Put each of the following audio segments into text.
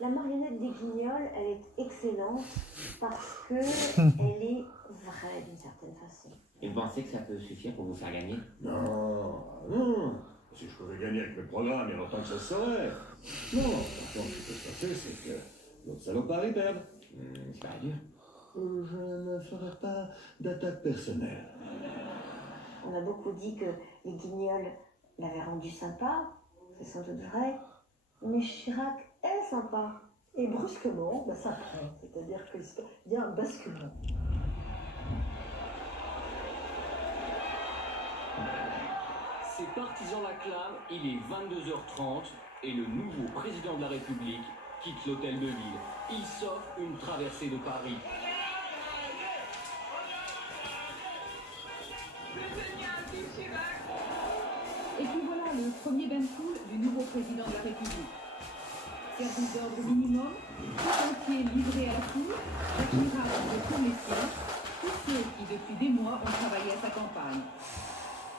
La marionnette des Guignols, elle est excellente parce que elle est vraie d'une certaine façon. Et vous pensez que ça peut suffire pour vous faire gagner? Non, non. Si je pouvais gagner avec mes programmes, il y a longtemps que ça se saurait. Non, par contre, ce qui peut se passer, c'est que l'autre salopard, il perd. C'est pas dur. Je ne ferai pas d'attaque personnelle. On a beaucoup dit que les Guignols l'avaient rendu sympa, c'est sans doute vrai, mais Chirac est sympa. Et brusquement, ça prend, c'est-à-dire qu'il y a un basculement. Ses partisans l'acclament, il est 22h30 et le nouveau président de la République quitte l'hôtel de ville. Il s'offre une traversée de Paris. Et puis voilà le premier bain de foule du nouveau président de la République. Service d'ordre minimum, tout entier livré à la foule, l'admirable de tous les siens, tous ceux qui depuis des mois ont travaillé à sa campagne.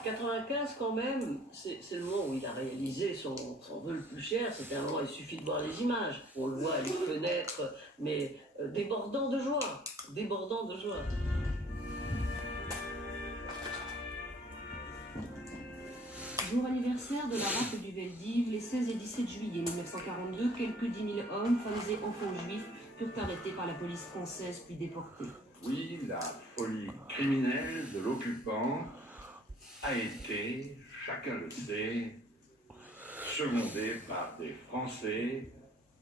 95 quand même, c'est le moment où il a réalisé son vœu le plus cher. C'était un moment, il suffit de voir les images. On le voit à les fenêtres, mais débordant de joie, débordant de joie. Jour anniversaire de la rafle du Veldiv, les 16 et 17 juillet 1942, quelques 10 000 hommes, femmes et enfants juifs furent arrêtés par la police française puis déportés. Oui, la folie criminelle de l'occupant a été, chacun le sait, secondée par des Français,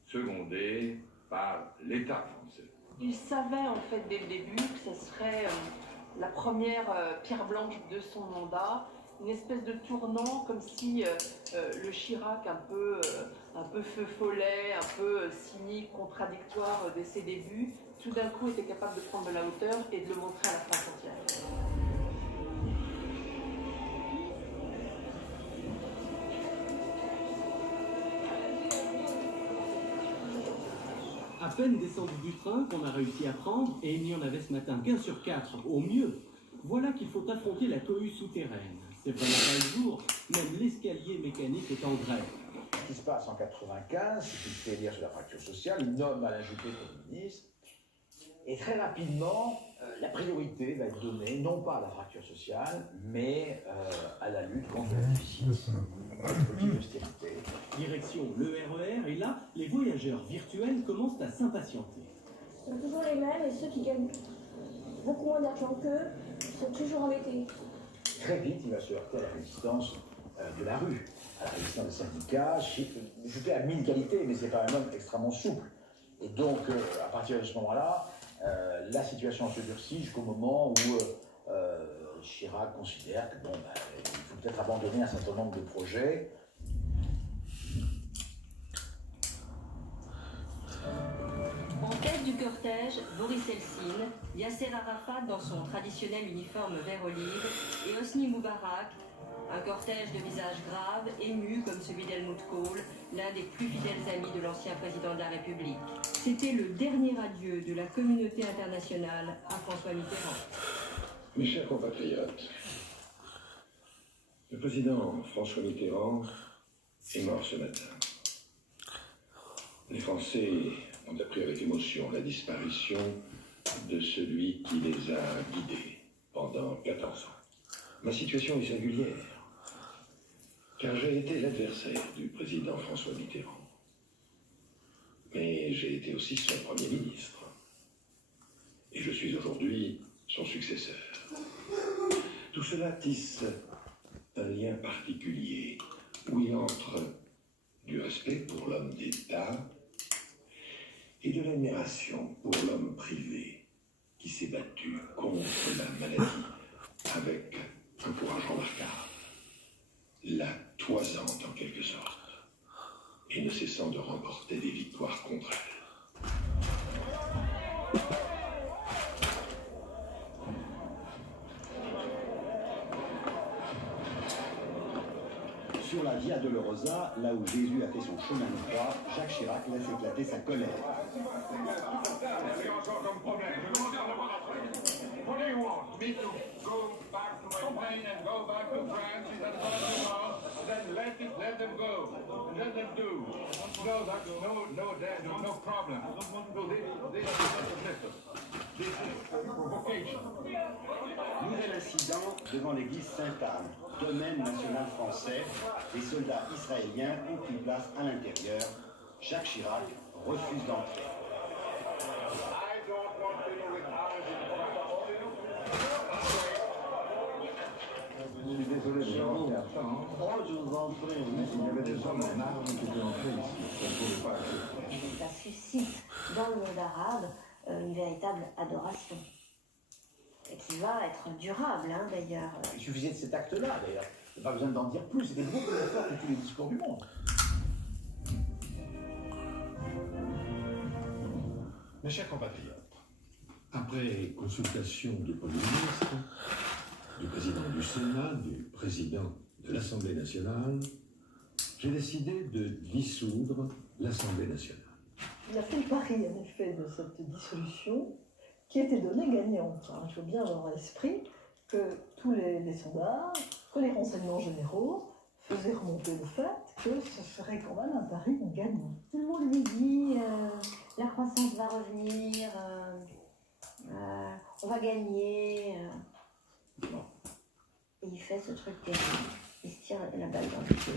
secondée par l'État français. Il savait en fait dès le début que ce serait la première pierre blanche de son mandat, une espèce de tournant comme si le Chirac un peu feu follet, un peu cynique, contradictoire dès ses débuts, tout d'un coup était capable de prendre de la hauteur et de le montrer à la France entière. À peine descendu du train qu'on a réussi à prendre, et il n'y en avait ce matin qu'un sur 4, au mieux. Voilà qu'il faut affronter la cohue souterraine. C'est vraiment pas le jour, même l'escalier mécanique est en grève. Ce qui se passe en 95, c'est qu'il fait lire sur la fracture sociale, il nomme Alain Juppé comme ministre, et très rapidement, la priorité va être donnée, non pas à la fracture sociale, mais à la lutte contre le déficit, la politique d'austérité. Direction le RER, et là, les voyageurs virtuels commencent à s'impatienter. Ce sont toujours les mêmes et ceux qui gagnent beaucoup moins d'argent qu'eux sont toujours embêtés. Très vite, il va se heurter à la résistance de la rue, à la résistance des syndicats. Juppé a mille qualités, mais c'est quand même un homme extrêmement souple. Et donc, à partir de ce moment-là, la situation se durcit jusqu'au moment où Chirac considère que il faut peut-être abandonner un certain nombre de projets. En tête du cortège, Boris Eltsine, Yasser Arafat dans son traditionnel uniforme vert olive et Hosni Moubarak, un cortège de visage grave, ému comme celui d'Helmut Kohl, l'un des plus fidèles amis de l'ancien président de la République. C'était le dernier adieu de la communauté internationale à François Mitterrand. Mes chers compatriotes, le président François Mitterrand est mort ce matin. Les Français ont appris avec émotion la disparition de celui qui les a guidés pendant 14 ans. Ma situation est singulière, car j'ai été l'adversaire du président François Mitterrand. Mais j'ai été aussi son Premier ministre. Et je suis aujourd'hui son successeur. Tout cela tisse un lien particulier où il entre du respect pour l'homme d'État et de l'admiration pour l'homme privé qui s'est battu contre la maladie avec un courage remarquable, la toisante en quelque sorte, et ne cessant de remporter des victoires contre elle. Sur la Via Dolorosa, là où Jésus a fait son chemin de croix, Jacques Chirac laisse éclater sa colère. What do you want? Me to go back to Spain and go back to France? Is that what you want? Then let them go. Let them do. No, that's no problem. No, this is provocation. Nouvel incident devant l'église Sainte-Anne. Domaine national français. Les soldats israéliens ont pris place à l'intérieur. Jacques Chirac refuse d'entrer. Je suis désolé de vous faire ça. Je vous en prie. Il y avait des hommes en armes qui étaient entrés ici. Ça ne pouvait pas accepter. Ça suscite dans le monde arabe une véritable adoration. Et qui va être durable, hein, d'ailleurs. Il suffisait de cet acte-là, d'ailleurs. Il n'y a pas besoin d'en dire plus. C'était beaucoup plus fort que tous les discours du monde. Mes chers compatriotes, après consultation du Premier ministre, du président du Sénat, du président de l'Assemblée nationale, j'ai décidé de dissoudre l'Assemblée nationale. Il a fait le pari, en effet, de cette dissolution qui était donnée gagnante. Il faut bien avoir à l'esprit que tous les sondages, que les renseignements généraux faisaient remonter le fait que ce serait quand même un pari gagnant. Tout le monde lui dit la croissance va revenir, on va gagner. Et il fait ce truc terrible. Il se tire la balle dans le pied.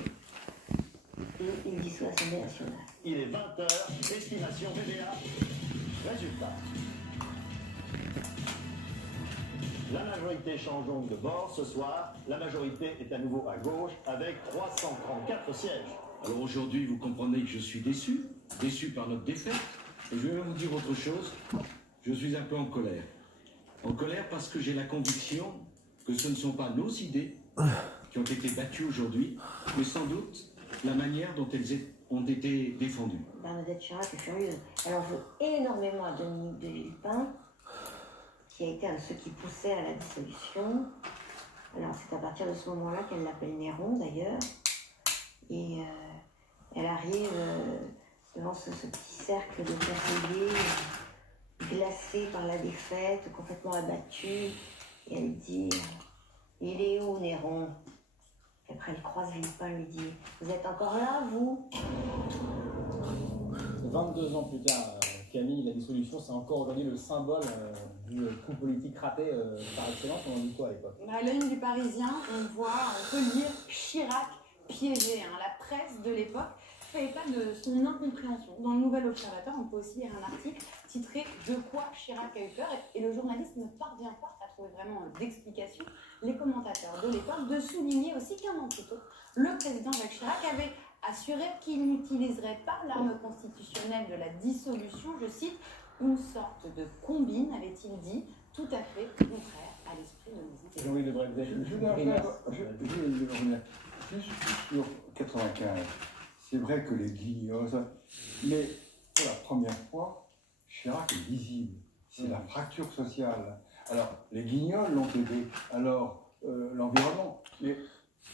Et il dissout l'Assemblée nationale. Il est 20h, destination VDA. Résultat. La majorité change donc de bord ce soir. La majorité est à nouveau à gauche avec 334 sièges. Alors aujourd'hui, vous comprenez que je suis déçu par notre défaite. Et je vais même vous dire autre chose, je suis un peu en colère. En colère parce que j'ai la conviction que ce ne sont pas nos idées qui ont été battues aujourd'hui, mais sans doute la manière dont elles ont été défendues. Bernadette Chirac est furieuse. Elle en veut énormément à Dominique de Villepin, qui a été un de ceux qui poussaient à la dissolution. Alors c'est à partir de ce moment-là qu'elle l'appelle Néron d'ailleurs. Et elle arrive devant ce petit cercle de conseillers, glacés par la défaite, complètement abattue. Et elle dit « Il est où Néron ?» Et après elle croise Villepin et lui dit « Vous êtes encore là, vous ?» 22 ans plus tard, Camille, la dissolution, c'est encore aujourd'hui le symbole du coup politique raté par excellence. On en dit quoi à l'époque? À la une du Parisien, on peut lire Chirac piégé. La presse de l'époque fait état de son incompréhension. Dans le Nouvel Observateur, on peut aussi lire un article titré « De quoi Chirac a eu peur ?» et le journaliste ne parvient pas à trouver vraiment d'explication. Les commentateurs de l'époque de souligner aussi qu'un an plus tôt, le président Jacques Chirac avait assuré qu'il n'utiliserait pas l'arme constitutionnelle de la dissolution, je cite, une sorte de combine, avait-il dit, tout à fait contraire à l'esprit de nos idées. Jean-Louis Debré, vous avez Je vais revenir juste sur 95. C'est vrai que les guignols, mais pour la première fois, Chirac est visible. C'est la fracture sociale. Alors, les guignols l'ont aidé. Alors, l'environnement. Mais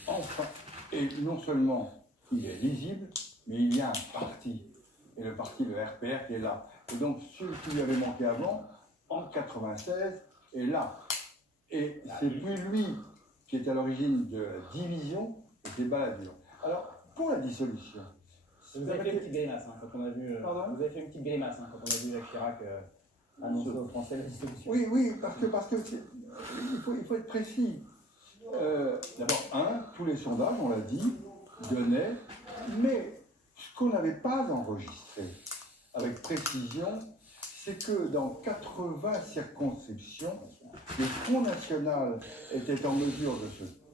enfin, et non seulement il est lisible, mais il y a un parti. Et le parti, le RPR, qui est là. Et donc, celui qui lui avait manqué avant, en 96, est là. Et c'est plus lui qui est à l'origine de la division et des baladures. Alors, pour la dissolution... Vous avez fait une petite grimace quand on a vu... vous avez fait une petite grimace quand on a vu Jacques Chirac annoncer aux Français la dissolution. Oui, parce que il faut être précis. D'abord, tous les sondages, on l'a dit, donnaient, mais ce qu'on n'avait pas enregistré avec précision, c'est que dans 80 circonscriptions, le Front National était en mesure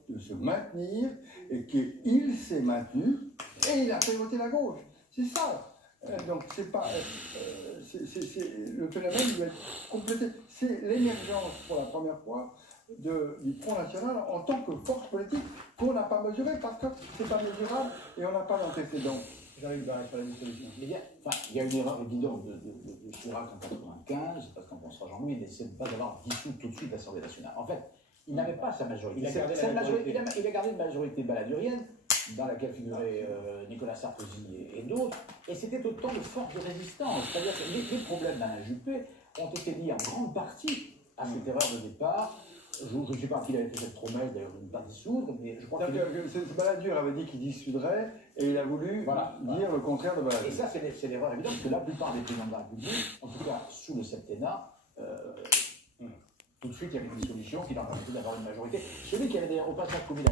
de se maintenir et qu'il s'est maintenu et il a fait voter la gauche. C'est ça. Donc c'est pas... le phénomène doit être complété. C'est l'émergence pour la première fois du Front National en tant que force politique qu'on n'a pas mesurée parce que c'est pas mesurable et on n'a pas d'antécédent. J'arrive à sur la dissolution. Il y a une erreur évidente de Chirac en 95, parce qu'on pensera Jean-Louis, il essaie de ne pas avoir dissous tout de suite l'Assemblée nationale. En fait, il n'avait pas sa majorité. Il a gardé une majorité baladurienne dans laquelle figuraient Nicolas Sarkozy et d'autres, et c'était autant de forces de résistance. C'est-à-dire que les problèmes d'Alain Juppé ont été liés en grande partie à cette erreur de départ. Je ne sais pas qui avait fait cette promesse, d'ailleurs, de ne pas dissoudre, mais je crois que Balladur avait dit qu'il dissoudrait, et il a voulu dire le contraire de Balladur. Et ça, c'est l'erreur évidente, parce que la plupart des présidents de la République, en tout cas sous le septennat, tout de suite, il y avait une dissolution qui leur permettait d'avoir une majorité. Celui qui avait d'ailleurs au passage commis la